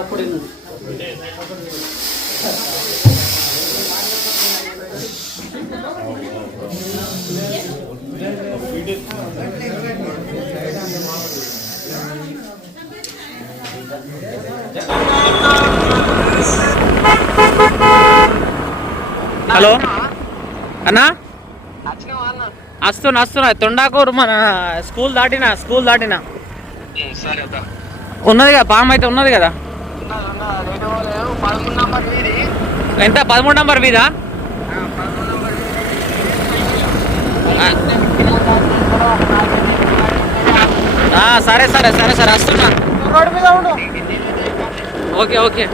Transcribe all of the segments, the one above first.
Support hello అన్నా వస్తున్నా తొండాకూరు మన స్కూల్ దాటినా ఉన్నది కదా పాము అయితే ఉన్నది కదా ఎంత 13 నంబర్ వీధా సరే వస్తున్నా ఓకే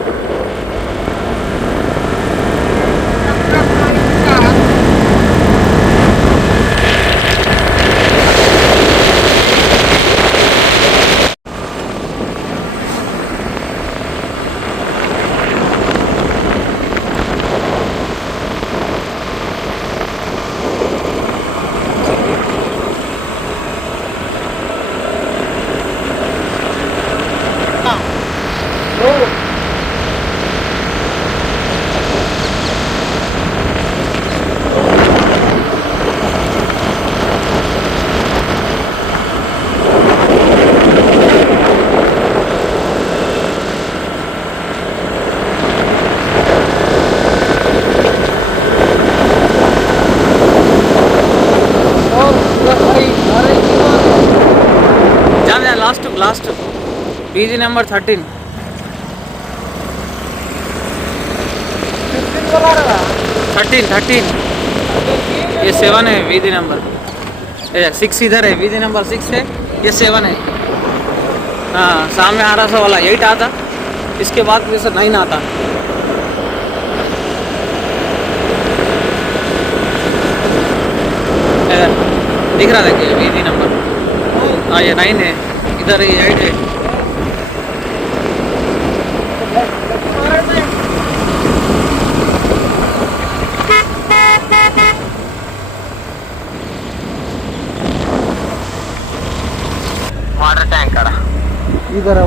लास्ट पीजी नंबर 13 ये 7 है वीजी नंबर 6 इधर है वीजी नंबर 6 है ये 7 है हाँ सामने 1800 वाला 8 आता इसके बाद जैसे 9 आता दिख रहा देखिए वीजी नंबर हाँ ये 9 है इधर ये 8 है वाटर टैंक इधर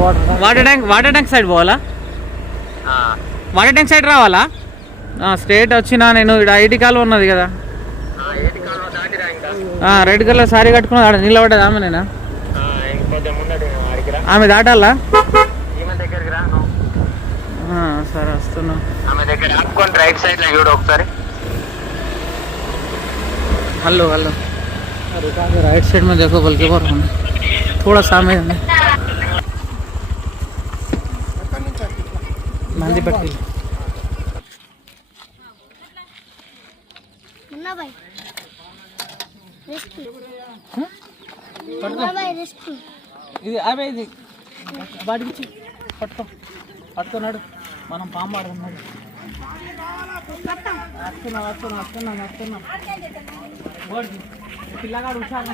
वाटर टैंक सैड పోవాలా వాటర్ ట్యాంక్ సైడ్ రావాలా స్ట్రేట్ వచ్చినా నేను ఇక్కడ ఐటీ కాలువ ఉన్నది కదా రెడ్ కలర్ సారీ కట్టుకున్నా ఆడ నిలబడ్డది ఆమె నేనా ఆమె దాటాలా సరే వస్తున్నా ఆమె దగ్గర ఆపుకొని రైట్ సైడ్ లో చూడు ఒకసారి हेलो राइट साइड में देखो बल्कि और थोड़ा सामने मंदी पट्टी मुन्ना भाई रेस्क्यू ఇది అవే ఇది వాడికి పట్టుకున్నాడు మనం పాము ఆడుకున్నాడు వస్తున్నా పిల్లగాడు హుషారు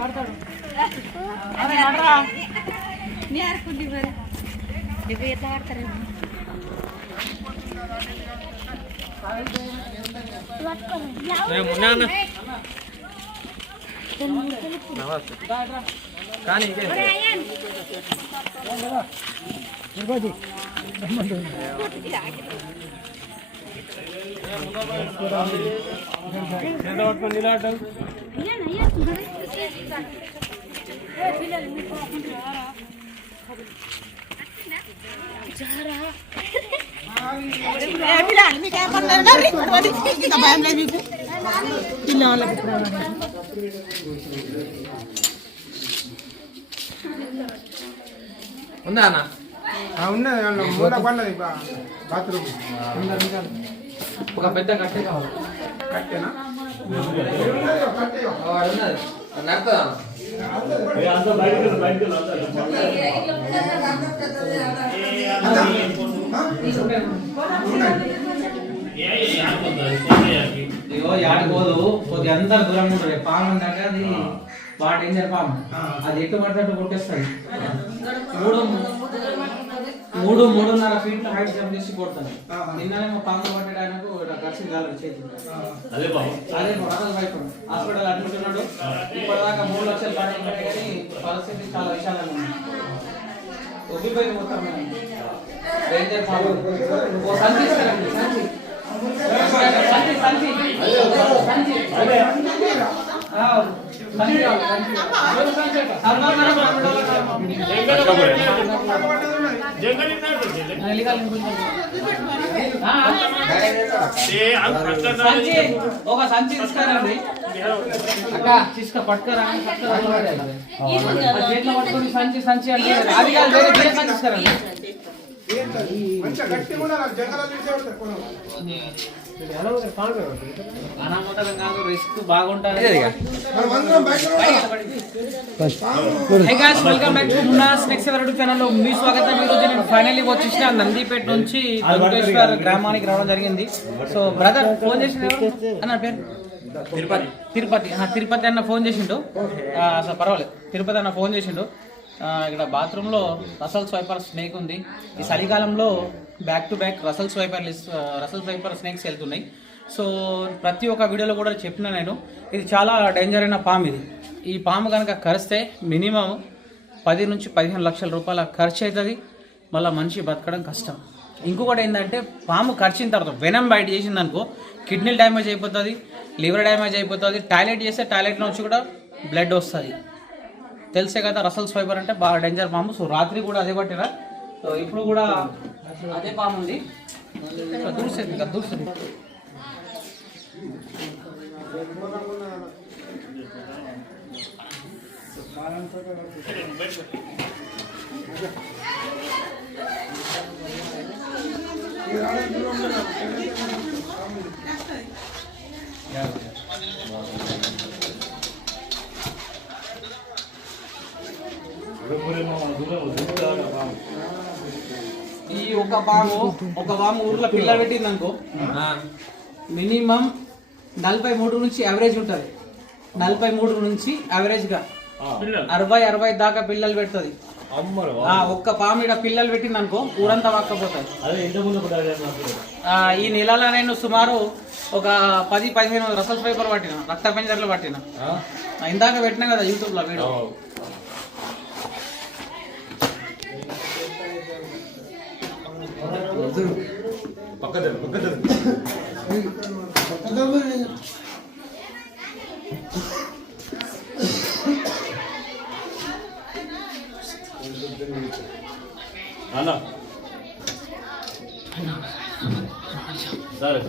పడతాడు కానీ ఉందా అన్న ఉన్నది మూల పన్నది బాత్రూమ్ ఒక పెద్ద కట్టె కావాలి కట్టెనా ఇగో యాడిపోదు కొద్ది అంతా దూరంగా ఉంటుంది పాము అంటాక అది వాడు ఏం చెప్పాము అది ఎట్టు పడినట్టు కొట్టేస్తుంది 3.5 ఫీట్ల హైట్ జంప్ చేసి కొడతాను నిన్ననేమో పాము పట్టడానికి ఖర్చు కాలేదు చేతి అదే రకాల వైపు హాస్పిటల్ అడ్మిట్ ఉన్నాడు ఇప్పటిదాకా 3 లక్షలు పడే కానీ పరిస్థితి చాలా విశాలంగా ఉంది ఒబ్బిపోయి మొత్తం డేంజర్ పాము ఓ సంచి ఇస్తారండి సంచి సంచి సంచి సంచి ఆ సంచి సంచి ఒక సంచి తీసుకురండి అక్క తీసుక పట్టుకరా చేతిలో పట్టుకుని సంచి సంచి అంటే అది కాదు వేరే సంచి తీసుకురండి మంచిగా గట్టి కూడా జంగలో తీసే ఉంటారు కొను అనామోదం కాదు రిస్క్ బాగుంటుంది మనం అందరం బయట hey guys welcome back to Munna's next ever YouTube channel లో మీ స్వాగతం. ఈ రోజు నేను ఫైనల్లీ వచ్చేసిన నందిపేట నుంచి దుర్గేశ్వర్ గ్రామానికి రావడం జరిగింది. సో బ్రదర్ ఫోన్ చేసిన అన్న పేరు తిరుపతి అన్న ఫోన్ చేసిండు. అసలు పర్వాలేదు తిరుపతి అన్న ఫోన్ చేసిండు. ఇక్కడ బాత్రూంలో రసల్ స్వైపర్ స్నేక్ ఉంది. ఈ చలికాలంలో back to back Russell Swiper snakes వెళ్తున్నాయి. సో ప్రతి ఒక్క వీడియోలో కూడా చెప్పిన నేను ఇది చాలా డేంజర్ అయిన పాము. ఈ పాము కనుక కరిస్తే మినిమం 10 నుంచి 15 లక్షల రూపాయల ఖర్చు అవుతుంది. మళ్ళీ మనిషి బతకడం కష్టం. ఇంకొకటి ఏంటంటే పాము కరిచిన తర్వాత వెనం బయట చేసింది అనుకో కిడ్నీలు డ్యామేజ్ అయిపోతుంది, లివర్ డ్యామేజ్ అయిపోతుంది. టాయిలెట్ చేస్తే టాయిలెట్లో నుంచి కూడా బ్లడ్ వస్తుంది. తెలిసే కదా రసల్ స్వైపర్ అంటే బాగా డేంజర్ పాము. సో రాత్రి కూడా అదే పట్టినా. సో ఇప్పుడు కూడా అదే పాము ఉంది. దూర్సేది ఈ ఒక పాము ఊర్లో పిల్లలు పెట్టింది అనుకో మినిమం 43 నుంచి యావరేజ్ ఉంటుంది. 43 నుంచి యావరేజ్గా 60 దాకా పిల్లలు పెడుతుంది. ఒక్క పాము ఇక్కడ పిల్లలు పెట్టింది అనుకో ఊరంతా వాక్కపోతుంది. ఈ నెలలో నేను సుమారు ఒక 10-15 రసల్ స్వైపర్ పట్టిన, రక్త పెంజర్లు పట్టిన. ఇందాక పెట్టినా కదా యూట్యూబ్లో వీడియో. సరే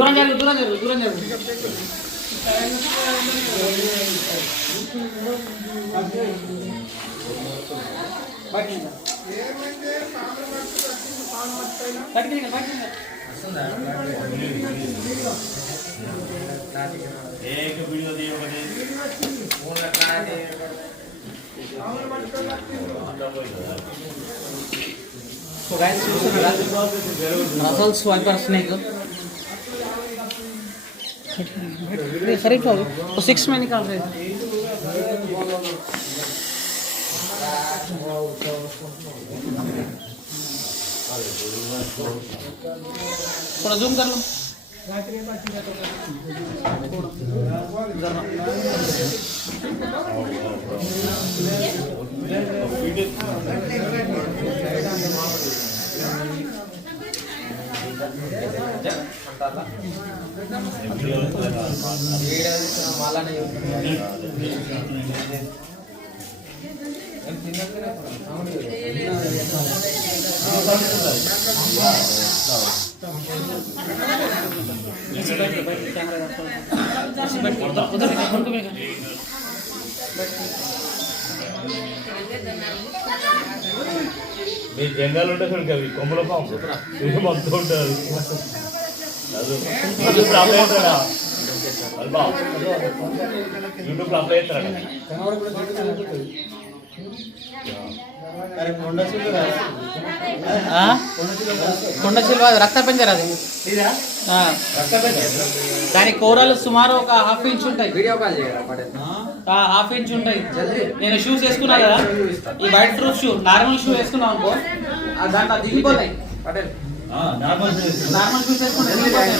దూరం జరుగు ఏమైంది సాంబార్ మర్చిపోయినా एक वीडियो दिए बने तो गाइस मसल स्वाइपर स्नेक खरीद पाओगे तो 6 में निकाल रहे हैं थोड़ा जूम कर लो మీ జంగల్ ఉంటే చూడు కవి కొమ్మల పాము ఇది మొత్తం ఉంటుంది అది యూట్యూబ్ అప్లై చేస్తాడా అల్బా యూట్యూబ్ అప్లై చేస్తాడా కొండ చిల్వ రక్త పంజర్ అది దాని కూరలు సుమారు ఒక హాఫ్ ఇంచ్ ఉంటాయి వీడియో కాల్ హాఫ్ ఇంచ్ ఉంటాయి నేను షూస్ వేసుకున్నా కదా ఈ white proof shoe normal shoe వేసుకున్నావు అనుకో దాంట్లో దిగిపోతాయి నార్మల్ షూస్ వేసుకుంటే దిగిపోతాయి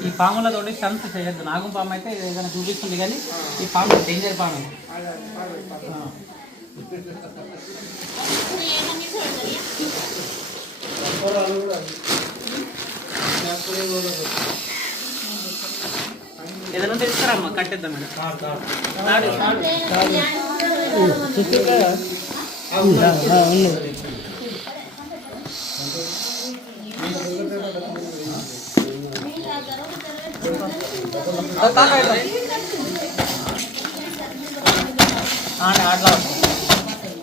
ఈ పాములతోటి స్టంట్ చేయొద్దు నాగం పాము అయితే ఏదైనా చూపిస్తుంది కానీ ఈ పాము డేంజర్ పాము ఏదైనా తెలుస్తారమ్మా కట్టేద్దాం అట్లా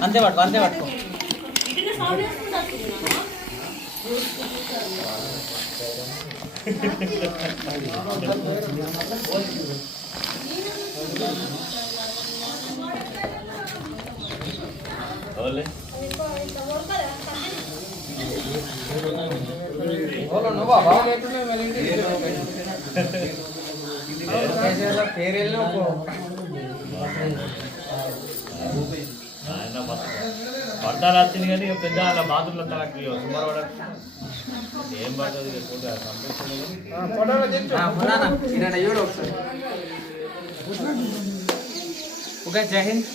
అంతే పట్టుకో పడతారు వచ్చింది కానీ పెద్ద అలా బాత్రూంలో తనకి సుమారు ఏం పడుతుంది ఓకే జై హింద్.